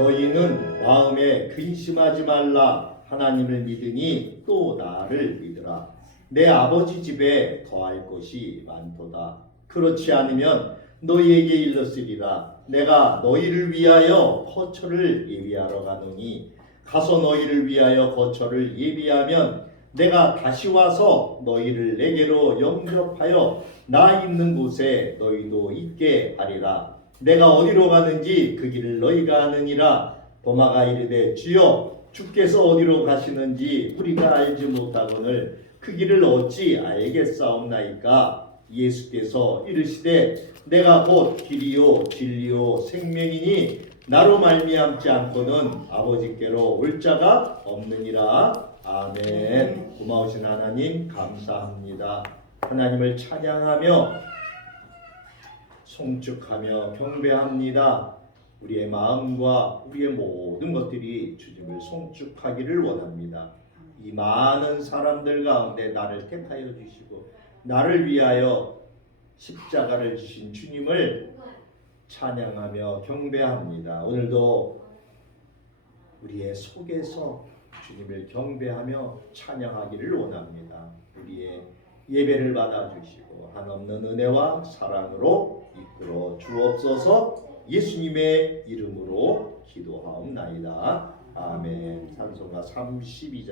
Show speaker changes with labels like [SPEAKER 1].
[SPEAKER 1] 너희는 마음에 근심하지 말라. 하나님을 믿으니 또 나를 믿으라. 내 아버지 집에 더할 것이 많도다. 그렇지 않으면 너희에게 일렀으리라. 내가 너희를 위하여 거처를 예비하러 가노니 가서 너희를 위하여 거처를 예비하면 내가 다시 와서 너희를 내게로 영접하여 나 있는 곳에 너희도 있게 하리라 내가 어디로 가는지 그 길을 너희가 아느니라. 도마가 이르되 주여 주께서 어디로 가시는지 우리가 알지 못하거늘 그 길을 어찌 알겠사옵나이까? 예수께서 이르시되 내가 곧 길이요 진리요 생명이니 나로 말미암지 않고는 아버지께로 올 자가 없느니라. 아멘. 고마우신 하나님 감사합니다. 하나님을 찬양하며 송축하며 경배합니다. 우리의 마음과 우리의 모든 것들이 주님을 송축하기를 원합니다. 이 많은 사람들 가운데 나를 택하여 주시고 나를 위하여 십자가를 주신 주님을 찬양하며 경배합니다. 오늘도 우리의 속에서 주님을 경배하며 찬양하기를 원합니다. 우리의 예배를 받아 주시고 한없는 은혜와 사랑으로 이끌어 주옵소서. 예수님의 이름으로 기도하옵나이다. 아멘. 찬송가 32절